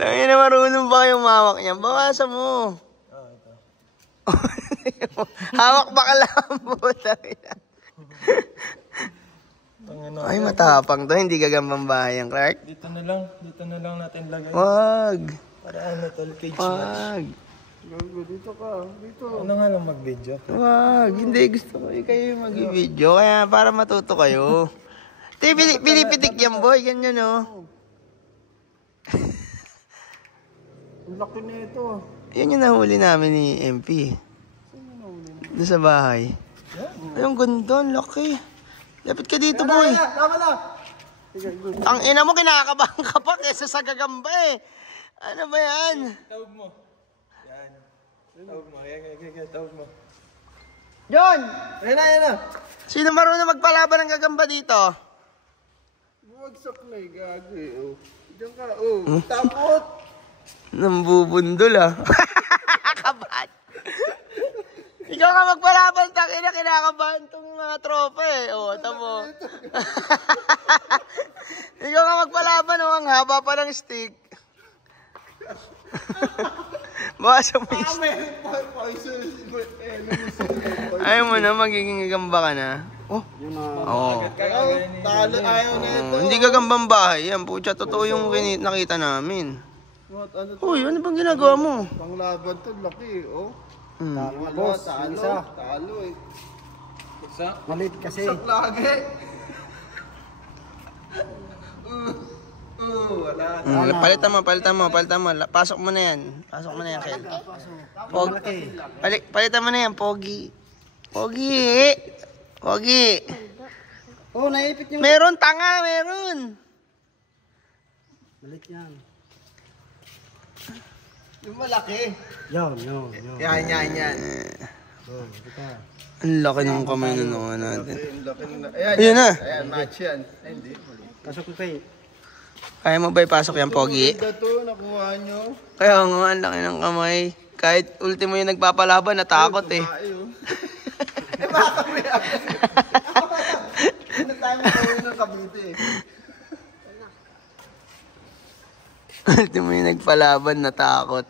Ay, na marunong ba kayong mawak niyan? Bawasan mo. Ito. Hawak ba ka lang mo? Ay, matapang to. Hindi gagambang bahay yan, Clark. Dito na lang natin lagay. Wag. Para ano tol, cage match. Wag. Dito ka. Dito. Ano nga lang mag-video? Wag. Hindi, gusto ko kayo yung mag-video. Kaya para matuto kayo. Pilipitik yan, boy. Ganyan, oh. Ang laki na ito. Yan yung nahuli namin ni MP. Doon sa bahay. Ay, ang ganda. Ang laki. Lapit ka dito, boy. Tama na. Ang ina mo, kinakabahan ka pa kesa sa gagamba eh. Ano ba yan? Tawag mo. Yan. Tawag mo. Yan. Tawag mo. John! Ayan na. Sino marunong magpalaban ng gagamba dito? Bumagsak na eh, gago eh. Oh. Diyan ka, oh. Tapot. Nambubundol ah. Kabat. Ikaw nga magpalaban, takina, kinakabahan tong mga tropa eh. O, tamo. Ikaw nga magpalaban, oh, ang haba pa ng stick. Bawasan mo yung stick. Ayaw mo na, magiging gagamba ka na. Oh. Oo. Talo, ayaw na ito. Hindi gagambang bahay yan. Pucha, totoo yung nakita namin. Uy, ano bang ginagawa mo? Panglaban to, laki oh. Boss, Talo eh. malit kasi. Sak lagi. Palitan mo. Pasok mo na yan. Kel. Palitan mo na yan, Pogi. Pogi. Oh, naipit yung... Meron, tanga, meron. Malit yan. Yung malaki. Yan. Yan. Oh, ito ka. Ang laki ng kamay na nakuha natin. Yung laki na. Ayan na. Ayan, match yan. Ay, hindi. Kasok ko kayo. Kaya mo ba ipasok yan, Pogi? Ganda to, nakuha nyo. Kaya nga, ang laki ng kamay. Kahit ultimo yung nagpapalaban, natakot eh. Baka mo yan. Ano tayo magkawin ng Cavite eh. Ultimo yung nagpalaban, natakot.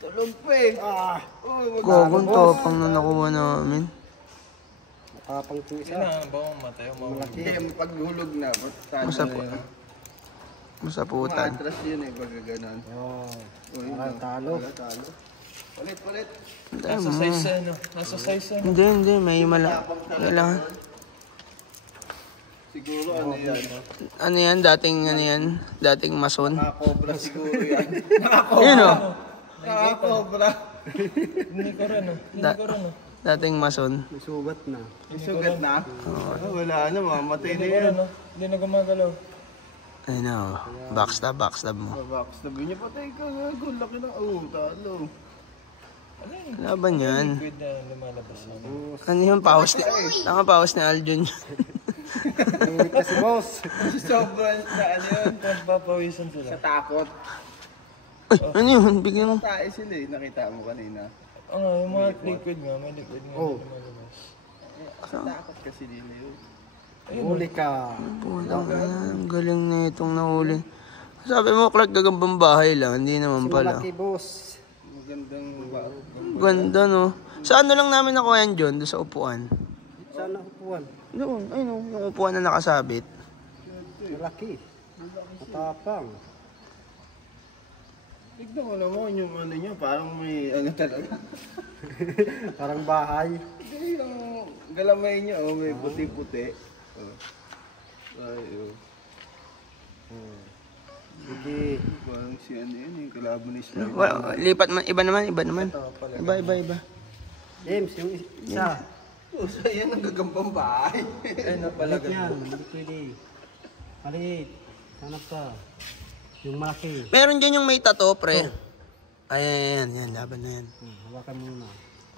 Tulog pa eh. Gogong topang na nakuha namin. Makapang po isa. Kailangan ba mamatay o Malaki. Hindi, paghulog na. Masaputan. Matras yun eh, baga ganon. Oh, Uy, talo. talo. Palit. Nasa size ano? Nasa size ano? Hindi, may kailangan. Siguro ano yan. Ano yan? Dating mason. Nakakobra siguro yan. Yun o. Nakakobra. Hindi ko rin Dating mason. May sugat na. Yung sugat na? Wala na, mamatay na yan. Hindi na gumagalaw. Ay no. Backstab mo. Backstab niya, patay ka. Laki na. Talo. Laban yan. Liquid na lumalabas na. Ano yung paus ni Aljun? Init kasi boss. Sobrang na ano yun. Papawisan sila. Sa takot. Ano yun? Bigyan mo. Tae sila eh. Nakita mo kanina. Yung mga liquid nga. May liquid nga Oh. lumalabas. Sa takot kasi nila yun. Huli ka. Ang galing na itong nahuli. Sabi mo, Clark, gagambang bahay lang. Hindi naman pala. Malaki boss. Magandang baro. Ganda no. Sa ano lang namin nakuha yan, John? Doon sa upuan. Saan nakupuan? Doon, ayun yung upuan na nakasabit. Malaki. Matapang. Tignan mo naman yung ano nyo. Parang may ano talaga. Parang bahay. Hindi yung galamay nyo. Oh, may puti-puti. Ay, Sige. parang si ano yun. Yung kalaban ni Slime. Lipat man, iba naman. Iba. James, yung isa. Sa yan ang gagambang bahay. Ay, Malit yan. Hindi pwede. Malit. Hanap ka. Yung malaki. Meron dyan yung may tattoo, pre. Ayan, laban na yan. Hawakan muna.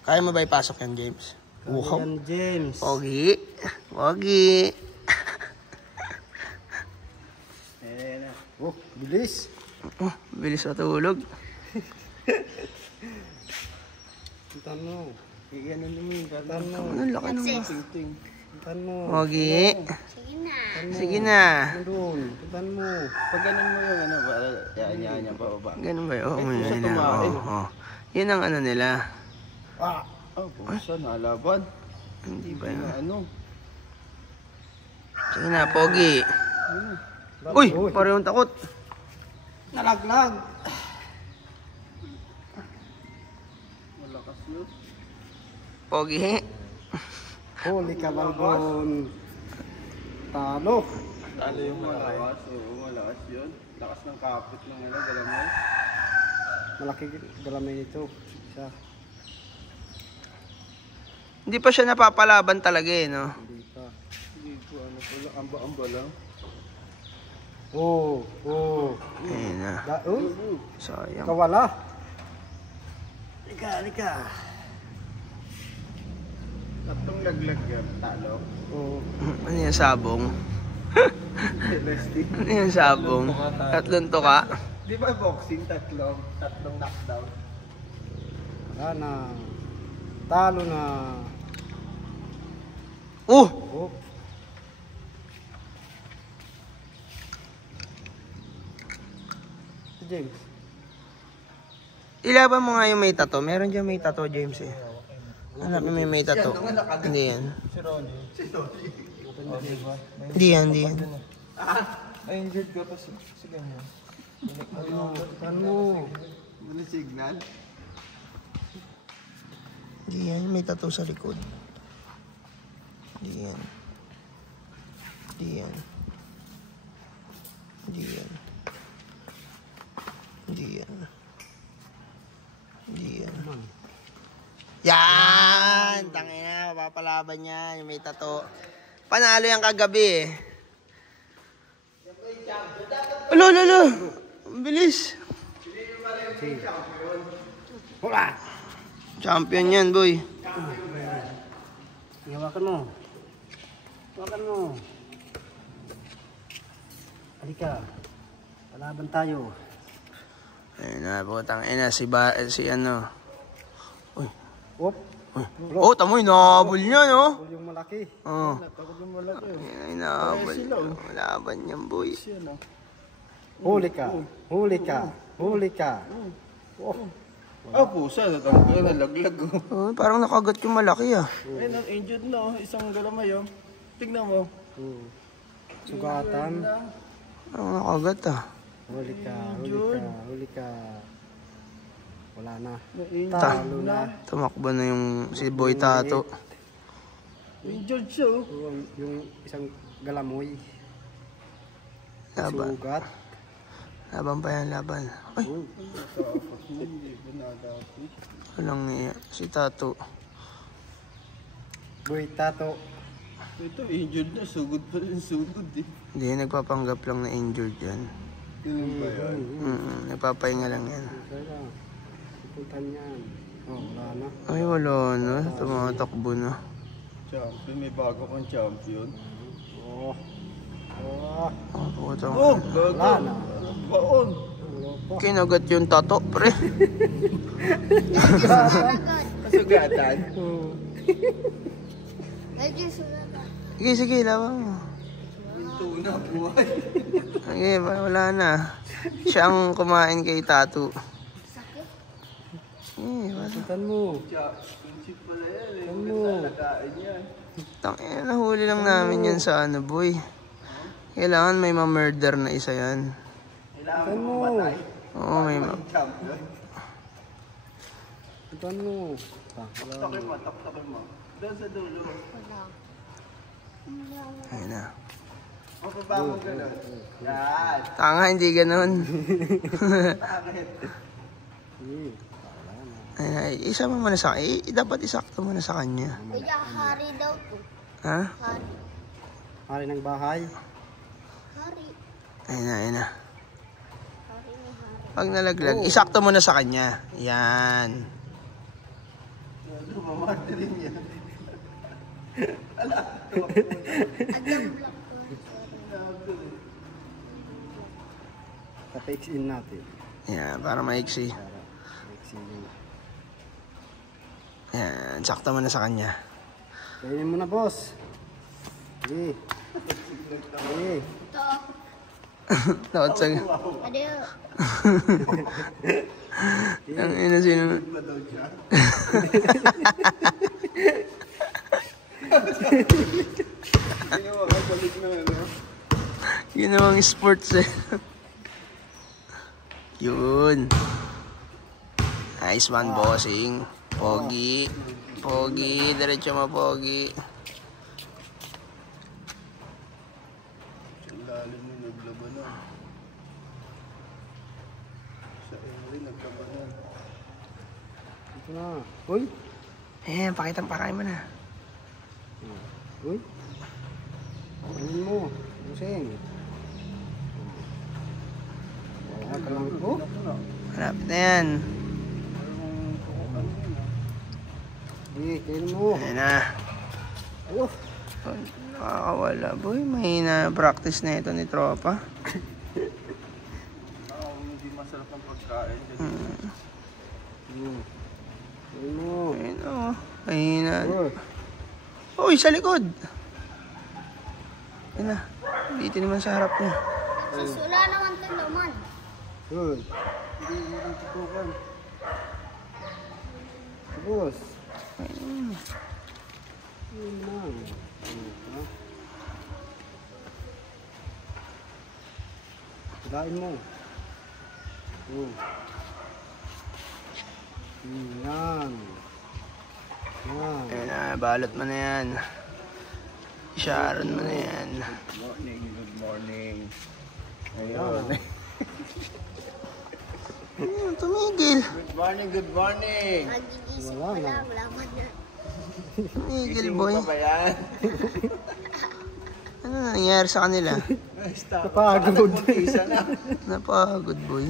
Kaya mo ba ipasok yan, James? Wow. Yan, James. Pogi. Oh, bilis. Oh, bilis matulog. Puntan mo. Ganun naman. Puntan mo. Ang laki naman. Puntan mo. Pogi. Sige na. Doon. Puntan mo. Pag ganun mo yung ano, para niya bababa. Ganun ba yun? Oo, Ay, may siya nila. tumae. Oo. Yun ang ano nila. Ah! Oh, pusa, nalaban. Hindi ba Hindi yun? na ano. Sige na, Pogi. Uy, parehong takot. Nalaglag! Malakas yun. Pogi. Huli ka, Balbon. Talo. Talo yung malakas. Oo, malakas yun. Lakas ng kapit ng ano, galamay. Malaki galamay nito. Isa. Hindi pa siya napapalaban talaga eh, no? Hindi pa. Hindi ko ano pala, amba-amba lang. Oo. Ayun na. Uy, Sayang. kawala. Lika. Tatlong laglag yan, talo. Oo. Ano yung sabong? Leslie. Ano yung sabong? Tatlong tuka. Di ba boxing tatlong knockdown? Wala na. Talo na. Oh! Oh. Si James. Ilaban mo nga yung may tato. Meron dyan may tato, James eh. Hanapin mo yung may tato. Hindi yan. Si Ronnie. Hindi yan. Na-injured ka pa si ganyan. Ano? Muli signal? Hindi yan. May tato sa likod. Hindi yan. Yan! Tangina, mapapalaban niya. Yung may tato. Panalo yan kagabi eh. Alo. Ang bilis. Hola! Champion yan, boy. Hawakan mo. Halika. Palaban tayo. Ayun na, putang ina. Si ano. Op. Oh, tamoy, nahabol niya, no? Yung malaki. Oh. Takot yung malaki. Ay, nahabol. Laban niyan, boy. Siya na. Huli ka. Oh. Ah, pusa, natanggal, nalaglag. Oh, parang nakagat yung malaki, ah. Ayun, injured na. Isang galamay. Tignan mo. Sugatan. Parang nakagat, ah. Huli ka. Wala na. Talo na. Tumakbo na yung si Boy Tato. Injured siya. Yung isang galamoy. Laban. Sugat. Laban pa yan, laban. Ay, Hindi ba nagapit? walang iya. Si Tato. Boy, Tato. Ito, injured na. Sugod pa rin, sugod eh. Hindi, nagpapanggap lang na injured yan. Ganun ba yan? Nagpapahinga lang yan. Kaya, pupuntan yan. Oh, wala na. Ay, wala na. Tumatakbo na. Champion, may bago kang champion. Oh, Oh, putang. Oh, gago. wala na. Baon. Kinagat yung Tato, pre. Kasugatan. Sige, laban mo. Ito na, buhay. Sige, wala na. Siya ang kumain kay Tato. Wala. Pupuntan mo. Prinsip pala yan eh. Ano? Nagkain yan. Tangina, nahuli lang namin yan sa ano, boy. Kailangan may ma-murder na isa yan. Kailangan Ano? mo mamatay. Oo, may Champion. Pupuntan mo. Wala. Takin mo. Doon sa dulo. Ayun na. Mababa mo gano'n. Yan. Tanga, hindi ganun. Bakit? Ayun na, isama mo na sa dapat isakto mo na sa kanya. Kaya hari daw to. Ha? Hari. Hari ng bahay. Hari. Ayun na. Hari ni hari. Pag nalaglag, isakto mo na sa kanya. Yan. Mamati rin yan. Adam black to. Tapix in natin. Yan, para maiksi. Tapix in. Yan, sakto mo na sa kanya. Kainin mo na, boss. Sige. Ito. Takot sa... Adiyo. Ang ina sino... Ginawa ka, balik na ano. Ginawang sports eh. Yun. Nice one, bossing. Pogi. Pogi. Diretso mo, pogi. Ang lalim mo naglabanan. Sa rin naglabanan. Ito na. Uy. Ayan, pakitang mo na. Uy. Ayun mo. Busing. Wala ka lang ko. Malapit na yan. Uy, kain mo. Ayan na. Oh. Nakakawala, boy. Mahina practice na ito ni Tropa. Hindi masarap ang pagkain. Kain mo. Ayun o. Mahina. Uy. Uy, sa likod. Ayun na. Bitin naman sa harap niya. Sisula naman ito naman. Uy. Hindi tutukan. Tapos. Ayun. Yun lang. Hilain mo. Yan. Yan. Ayun na, balot mo na yan. Sharon mo na yan. Good morning. Ayun. Ayun, tumigil. Good morning, good morning. Magigisip Wala pa na. lang. Laman na. Tumigil, Gising boy. mo pa ba yan? Ano na nangyari sa kanila? Napagod. Isa na. Napagod, boy.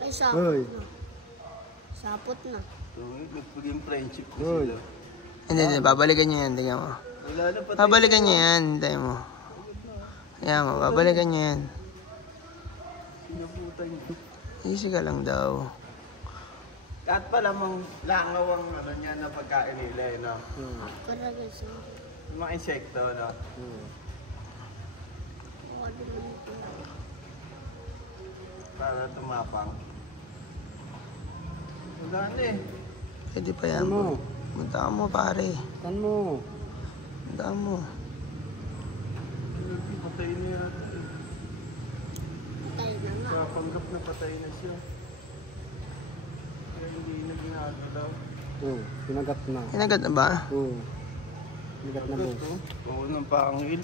Ay, Uy. sapot na. Nagpaging friendship ko Uy. sila. Hindi, babalikan niya yan. Tingnan mo. Wala na pati. Babalikan niya yan. Hintayin mo. Ayan mo, babalikan niya yan. Sinabutan niya. Easy ka lang daw. At pala mong langaw ang ano niya na pagkain nila, eh, no? Karagay sa Yung mga insekto, no? mga dito. Para tumapang. Wala na eh. Pwede pa yan, boy. Punta mo, pare. Tan mo. Punta mo. Patay na yata eh. Patay na nga. Papanggap na patay na siya. Kaya hindi na ginagalaw. Oh, sinagat na. Kinagat na ba? Oh. Sinagat na boss. Oo, ng pangil.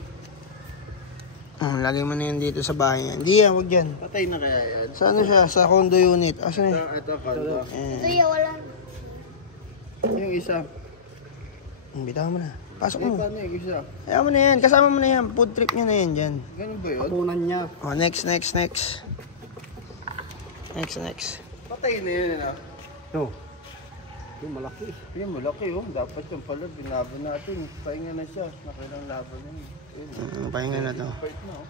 Lagay mo na yan dito sa bahay niya. Hindi yan, huwag yan. Patay na kaya yan? Sa ano siya? Sa condo unit. Asan eh? Ito, kalba. Ito yung wala na. Yung isa. Bitaw mo na. Pasok Eh, mo. paano yung isa? Ayaw mo na yan. Kasama mo na yan. Food trip niya na yan dyan. Ganun ba yun? Kapunan niya. Oh, next. Next. Patay na yun, ano? Oh. Yung malaki. Yung malaki, oh. Dapat yung pala, binaban natin. Pahinga na siya. Nakilang laban yun. Pahinga na to. Fight na, oh.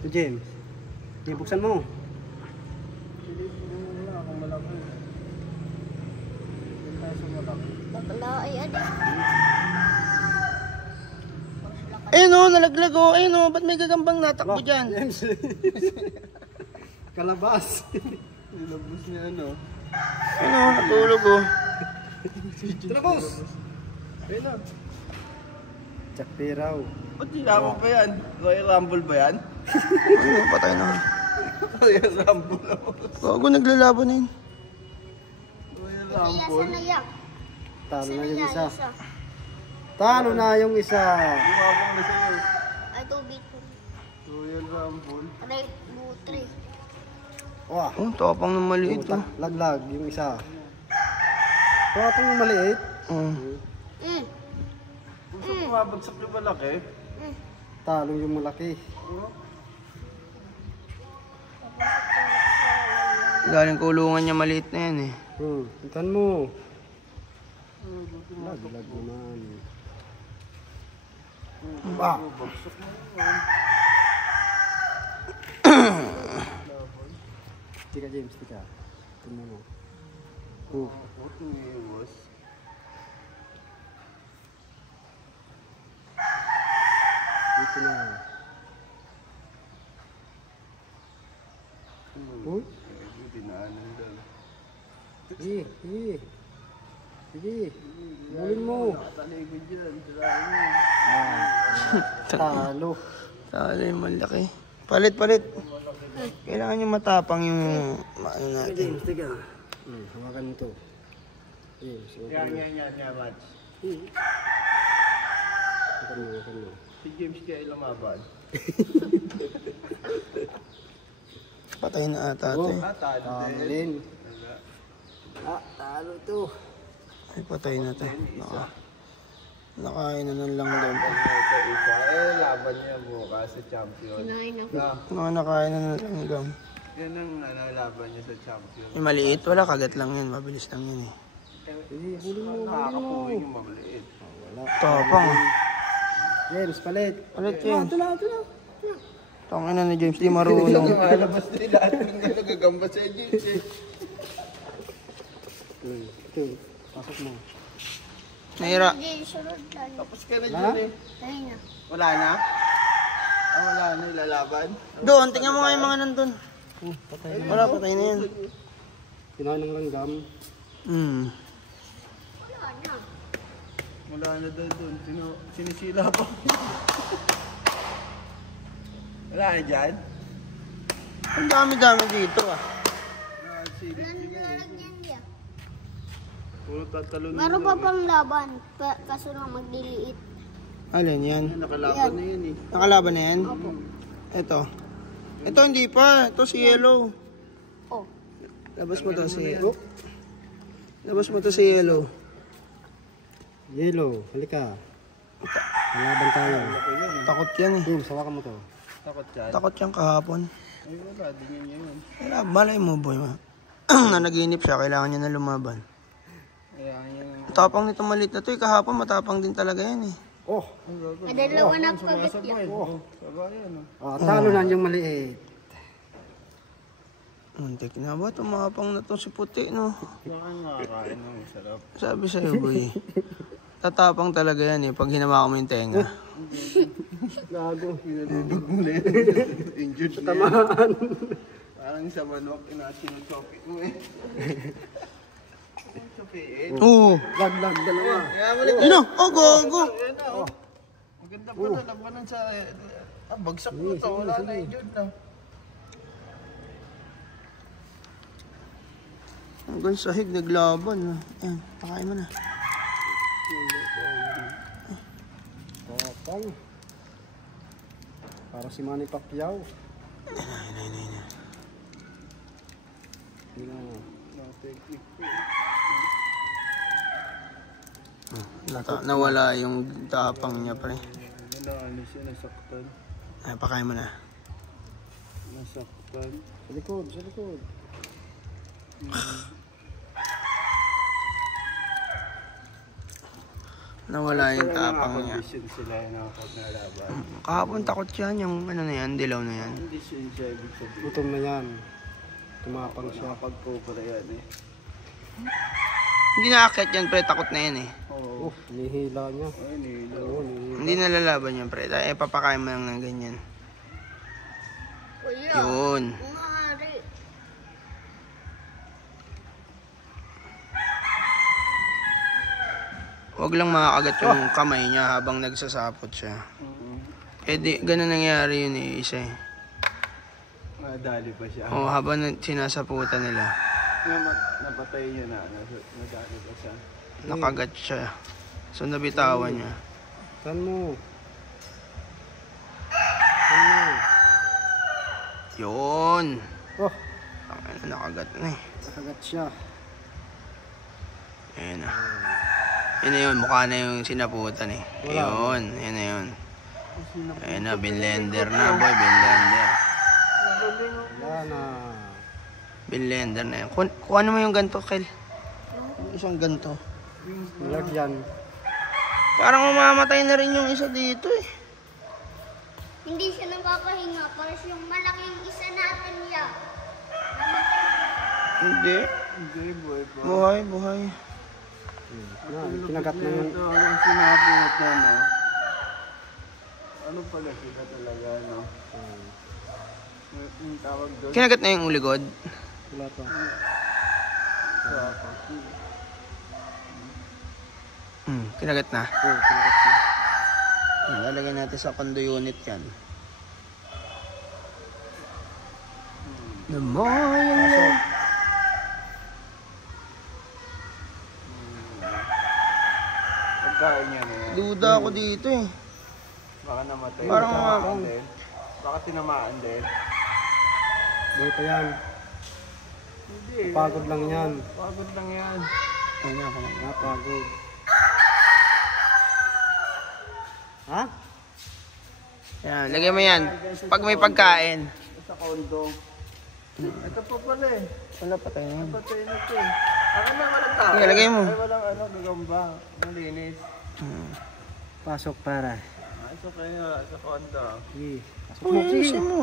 Ito, James. James, buksan mo. Hindi mo na kung malaki. Hindi tayo sa malaki. Bakla ay ano. Ayun o, nalaglag o. Ayun o, ba't may gagambang natakbo dyan? James. Kalabas. Nilabos niya, ano? Ayun o, natulog o. Ito na, boss. Ayun na. Chakpiraw. Ba't nilamang pa yan? Royal Rumble ba yan? Ayun, patay na. Royal Rumble. Gago, naglalaban na yun. Royal Ito yung Rumble. sa nayak. Talo na yung isa. Talo na yung isa. Lumabang na sa'yo. Ay, tubig ko. Royal Rumble. Aray, butri. Wah. Oh, tapang ng maliit o. Laglag yung isa. Tapang yung maliit. Oh. Kung saan bumabagsak yung malaki, Talo yung malaki. Galing kulungan niya, maliit na yan eh. Itan mo. Laglag naman. Ah. Tika James, tika. Tingnan mo. Oh. tumiwas. Dito na. Uy. Dinaanan doon. Sige, sige. Sige. Bulin mo. Nakaligod dyan. Sirain Talo. Talo yung malaki. Palit, palit. Kailangan yung matapang yung ano natin. James, tiga. Hawakan mo to. James, hawakan mo. Yan, Mats. Hawakan mo. Si James kaya lumaban. Patay na ata ito eh. Talo Talo din. din. Talo to. Ay, patay na ito. Nakain na ng langgam. Ito isa. Laban niya bukas sa champion. Kinain ako. Nakain na ng langgam. Yan ang laban niya sa champion. Yung maliit, wala, kagat lang yan. Mabilis lang yan eh. Sige, bulin mo. Nakakapuwing yung maliit. Tapang. James, palit. Palit yan. Ito na. Tangin na ni James, di marunong. Malabas din lahat ng nagagamba sa James eh. Ito, pasok mo. Nahira. Hindi, sunod lang. Tapos ka na dyan eh. Ayun na. Wala na? Wala na ilalaban? Doon, tingnan mo nga yung mga nandun. Patay na. Wala, patay na yan. Kinain ng langgam. Wala na. Wala na daw doon. Sinisila pa. Wala na dyan? Ang dami-dami dito ah. Nanlalagyan niya. Puro tatalon. Meron pa pang laban. Kaso lang magliliit. Alin yan? Nakalaban na yan eh. Nakalaban na yan? Ito. Ito hindi pa. Ito si Yellow. Oh. Labas mo to si Yellow. Labas mo to si Yellow. Yellow, halika. Malaban tayo. Takot yan eh. James, hawakan mo to. Takot dyan? Takot yan kahapon. Ay wala, di niya yun. Wala, malay mo boy. Na naginip siya, kailangan niya na lumaban. Kaya yung... Tapang nito maliit na to eh. Kahapon matapang din talaga yan eh. Oh, Kadalawa na kagat Sabay, yun. sabayan oh. talo na yung maliit. Muntik na ba? Tumapang na to si puti no. Saan nakakain ng sarap? Sabi sa'yo boy. Tatapang talaga yan eh. Pag hinawakan mo yung tenga. Gago. Pinalulog mo na yun. Injured na yan. Tamaan. Parang sa manok, inasinuchopi mo eh. Chopiin. Oo. Laglag, dalawa. Yun o. Oh, go. Ayan na oh. Maganda pa na labanan sa... bagsak mo to. Wala na injured na. Hanggang sahig naglaban. Ayan, pakain mo na. Tapang. Para si Manny Pacquiao. Nawala yung tapang niya pre. Ano siya, nasaktan. Ay, pakain mo na. Nasaktan. Sa likod, sa likod. Nawala yung tapang niya. Condition sila yung nakapag-nalaban. Kahapon takot yan, yung ano na yan, dilaw na yan. Condition siya, ibig sabihin. Gutom na yan. Tumapang siya. Pag-cobra yan eh. Hindi nakakit yan pre, takot na yan eh. Oo. Nihila niya. Ay, nilo. Oo, nihila. Hindi nalalaban yan pre, dahil papakain mo lang ng ganyan. Wala. Yun. Umari. Huwag lang makakagat yung kamay niya habang nagsasapot siya. Eh di, ganun nangyari yun eh, isa eh. Nadali pa siya. O habang sinasaputan nila, Napatay niya na. Nadali pa siya. nakagat siya. So nabitawan niya. Saan mo? Saan mo? Yun. Oh, Nakagat na eh. nakagat siya. Ayan na. Yun na yun, mukha na yung sinaputan eh. Yun, yun na yun. Ayan na, binlender na boy, binlender. Wala na. Binlender na yun. Kuha mo yung ganito, Kel. Isang ganito. Nilagyan. Parang mamamatay na rin yung isa dito eh. Hindi siya nakakahinga. Para siyang malaking isa natin niya. Hindi. Hindi, boy pa. Buhay, buhay. Kinagat na yun. Ito, anong sinapot na, no? Ano pala sila talaga, no? Yung tawag doon. Kinagat na yung likod. Wala pa. Kinagat na. Oo, kinagat na. Lalagay natin sa condo unit yan. The more you love. Pagkain niya na yan. Duda ako dito eh. Baka namatay. Parang Tinamaan din. Baka tinamaan din. Buhay pa yan. Hindi. Pagod lang yan. Pagod lang yan. Ayun na ako na. Napagod. Ha? Yan, lagay mo yan. Pag may pagkain. Sa kondo. Ito pa pala eh. Wala pa tayo yan. Patay na ito eh. Akala walang tao. Sige, lagay mo. Ay, walang ano, gagamba. Malinis. Pasok para. Ay, sa kanya, sa kondo. Sige. Pasok Uy, mo. ayusin mo.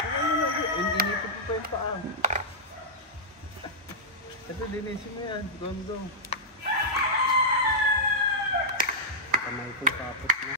Ano mo lagi? Inipot mo pa yung paa. Ito, linisin mo yan. Kondo. Kamay ko tapos na.